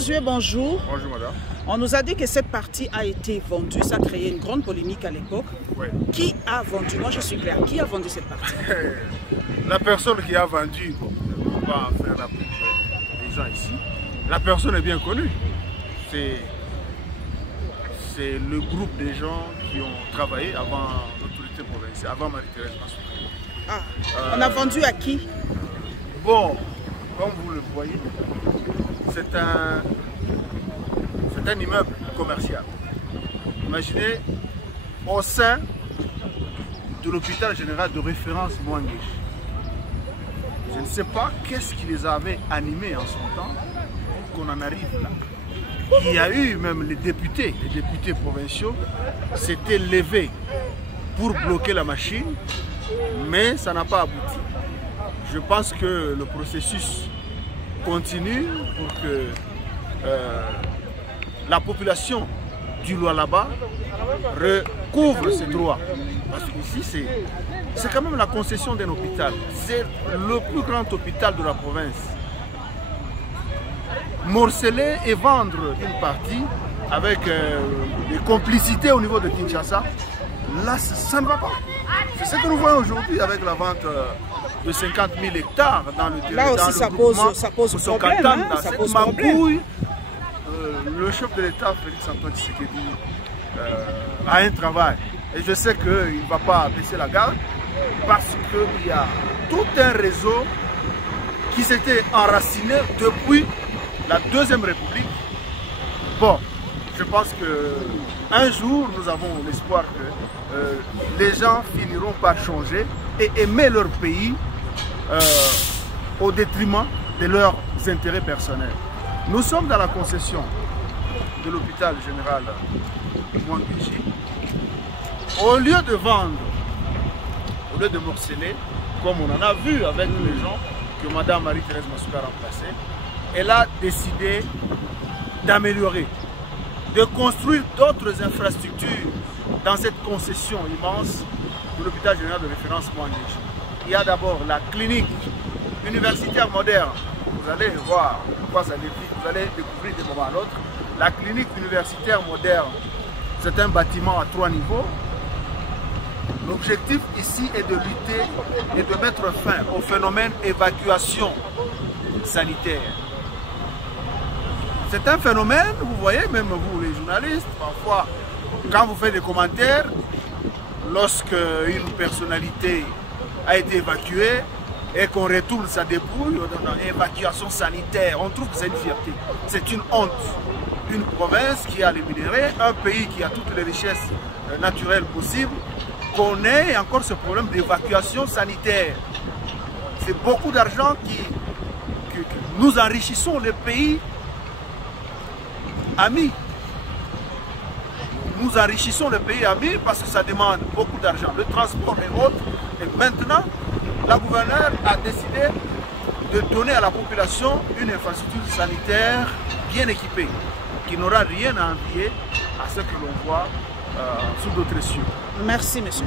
Monsieur, bonjour. Bonjour madame. On nous a dit que cette partie a été vendue, ça a créé une grande polémique à l'époque. Oui. Qui a vendu? Moi je suis claire, qui a vendu cette partie? La personne qui a vendu, bon, on ne va pas faire la pub des gens ici. La personne est bien connue. C'est le groupe des gens qui ont travaillé avant l'autorité provinciale, avant Marie-Thérèse Massoukara. On a vendu à qui? Bon, comme vous le voyez, c'est un immeuble commercial. Imaginez, au sein de l'hôpital général de référence Mouangéji. Je ne sais pas qu'est-ce qui les avait animés en son temps qu'on en arrive là. Il y a eu même les députés provinciaux s'étaient levés pour bloquer la machine, mais ça n'a pas abouti. Je pense que le processus continue pour que la population du Lualaba recouvre ses droits. Parce qu'ici, c'est quand même la concession d'un hôpital. C'est le plus grand hôpital de la province. Morceler et vendre une partie avec des complicités au niveau de Kinshasa, là, ça ne va pas. C'est ce que nous voyons aujourd'hui avec la vente de 50 000 hectares dans le là aussi, ça pose problème. Dans cette magouille, le chef de l'État, Félix Antoine Tshisekedi, a un travail. Et je sais qu'il ne va pas baisser la garde parce qu'il y a tout un réseau qui s'était enraciné depuis la Deuxième République. Bon, je pense qu'un jour, nous avons l'espoir que les gens finiront par changer et aimer leur pays au détriment de leurs intérêts personnels. Nous sommes dans la concession de l'hôpital général de Mouangéji. Au lieu de vendre, au lieu de morceler, comme on en a vu avec les gens que Mme Marie-Thérèse Massoukara a remplacé, elle a décidé d'améliorer, de construire d'autres infrastructures dans cette concession immense de l'hôpital général de référence Mouangéji. Il y a d'abord la clinique universitaire moderne. Vous allez voir quoi ça défie, vous allez découvrir d'un moment à l'autre. La clinique universitaire moderne, c'est un bâtiment à 3 niveaux. L'objectif ici est de lutter et de mettre fin au phénomène d'évacuation sanitaire. C'est un phénomène, vous voyez, même vous les journalistes, parfois, quand vous faites des commentaires, lorsque une personnalité a été évacuée et qu'on retourne sa dépouille dans l'évacuation sanitaire, on trouve que c'est une fierté. C'est une honte. Une province qui a les minéraux, un pays qui a toutes les richesses naturelles possibles, qu'on ait encore ce problème d'évacuation sanitaire. C'est beaucoup d'argent que nous enrichissons les pays amis. Nous enrichissons les pays amis parce que ça demande beaucoup d'argent, le transport et autres. Et maintenant, la gouverneure a décidé de donner à la population une infrastructure sanitaire bien équipée, qui n'aura rien à envier à ce que l'on voit sous d'autres cieux. Merci, monsieur.